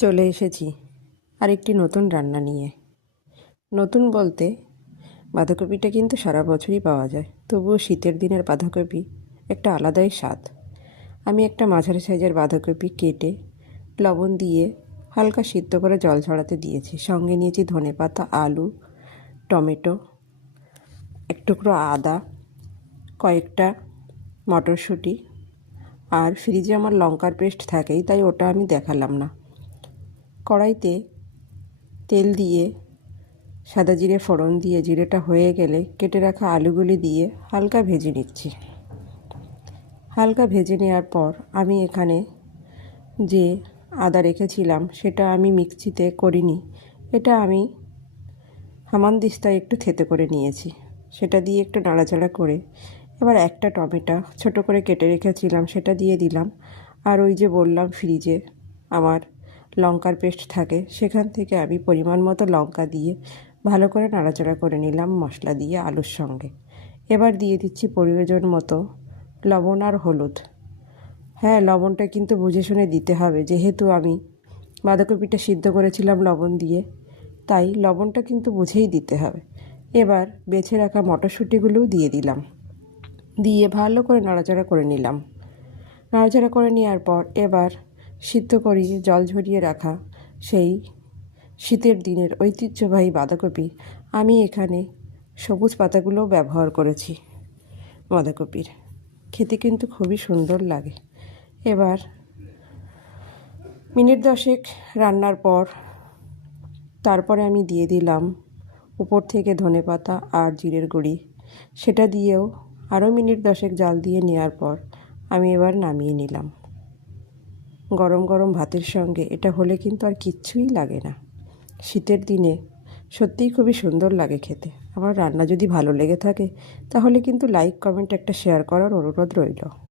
চলে এসেছি আরেকটি নতুন রান্না নিয়ে। নতুন বলতে বাঁধাকপিটা কিন্তু সারা বছরই পাওয়া যায়, তবুও শীতের দিনের বাঁধাকপি একটা আলাদাই স্বাদ। আমি একটা মাঝারি সাইজের বাঁধাকপি কেটে লবণ দিয়ে হালকা সিদ্ধ করে জল ঝরাতে দিয়েছি। সঙ্গে নিয়েছি ধনেপাতা, আলু, টমেটো, এক টুকরো আদা, কয়েকটা মটরশুঁটি, আর ফ্রিজে আমার লঙ্কার পেস্ট থাকেই, তাই ওটা আমি দেখালাম না। কড়াইতে তেল দিয়ে সাদা জিরে ফোড়ন দিয়ে জিরেটা হয়ে গেলে কেটে রাখা আলুগুলি দিয়ে হালকা ভেজে নিচ্ছি। হালকা ভেজে নেওয়ার পর আমি এখানে যে আদা রেখেছিলাম সেটা আমি মিক্সিতে করিনি, এটা আমি হামানদিস্তায় একটু থেতে করে নিয়েছি। সেটা দিয়ে একটু নাড়াচাড়া করে এবার একটা টমেটো ছোট করে কেটে রেখেছিলাম সেটা দিয়ে দিলাম। আর ওই যে বললাম ফ্রিজে আমার লঙ্কার পেস্ট থাকে, সেখান থেকে আমি পরিমাণ মতো লঙ্কা দিয়ে ভালো করে নাড়াচাড়া করে নিলাম মশলা দিয়ে আলুর সঙ্গে। এবার দিয়ে দিচ্ছি প্রয়োজন মতো লবণ আর হলুদ। হ্যাঁ, লবণটা কিন্তু বুঝে শুনে দিতে হবে, যেহেতু আমি বাঁধাকপিটা সিদ্ধ করেছিলাম লবণ দিয়ে, তাই লবণটা কিন্তু বুঝেই দিতে হবে। এবার বেছে রাখা মটরশুঁটিগুলোও দিয়ে দিলাম, দিয়ে ভালো করে নাড়াচাড়া করে নিলাম। নাড়াচাড়া করে নেওয়ার পর এবার সিদ্ধ করিয়ে জল ঝরিয়ে রাখা সেই শীতের দিনের ঐতিহ্যবাহী বাঁধাকপি, আমি এখানে সবুজ পাতাগুলোও ব্যবহার করেছি বাঁধাকপির, খেতে কিন্তু খুবই সুন্দর লাগে। এবার মিনিট 10 রান্নার পর তারপরে আমি দিয়ে দিলাম উপর থেকে ধনেপাতা আর জিরের গুঁড়ি। সেটা দিয়েও আরও মিনিট 10 জাল দিয়ে নেওয়ার পর আমি এবার নামিয়ে নিলাম। গরম গরম ভাতের সঙ্গে এটা হলে কিন্তু আর কিচ্ছুই লাগে না। শীতের দিনে সত্যিই খুবই সুন্দর লাগে খেতে। আমার রান্না যদি ভালো লেগে থাকে তাহলে কিন্তু লাইক, কমেন্ট, একটা শেয়ার করার অনুরোধ রইল।